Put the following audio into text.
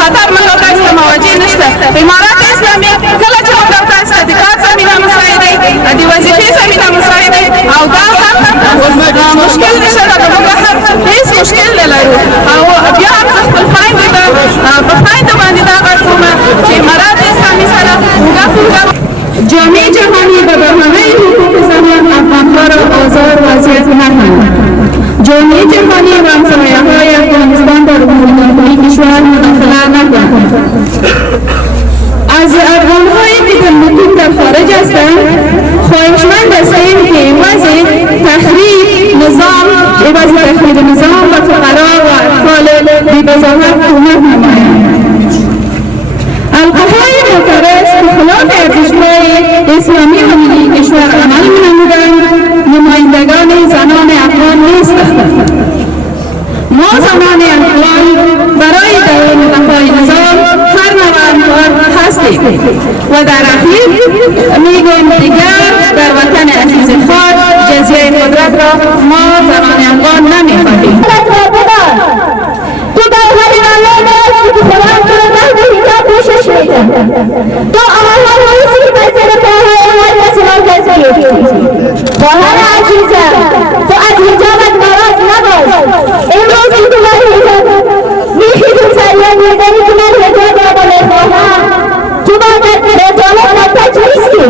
خطر موږ تاسو ته مواجه نشته. امارات اسلامي کله چې موږ تاسو ته د کار زمینه مساعدې د وظیفې زمینه مساعدې او دا هم مشکل نشته دا موږ هم هیڅ مشکل نه لرو او بیا هم زه خپل خویندو ته په خویندو باندې دا غږ کوم چې امارات اسلامي سره موږ جامعه جهانی به همه حقوق زنان افغانها را آزار و اذیت نکنند. جامعه جهانی و همسایه‌های افغانستان در امور داخلی کشور مداخله نکنند. از افغان‌هایی که به مقیم در خارج هستند خواهشمند هستیم که عوض تخریب نظام و فقرا و اطفال بی‌وضاحت کمک نمایند. القوای معترض به خلاف ارزش‌های اسلامی و ملی کشور عمل می‌نمودند نمایندگان زنان افغان نیستند. ما زنان افغان برای دوام بقای نظام هر نوع هستیم و در اخیر میگویم دیگر در وطن عزیز خود جزیره قدرت را ما زنان افغان نمی‌خواهیم. तो हमारा इसी पैसे रखा है हमारे सवाल कैसे बाहर आजीज है तो आज हिजाबत नाराज ना बोल इन रोज की तुम्हारी हिजाब मीठी तुम सारियां ये गरी तुम्हारी हिजाब ना बोले हां सुबह तक रे चलो ना टच इसकी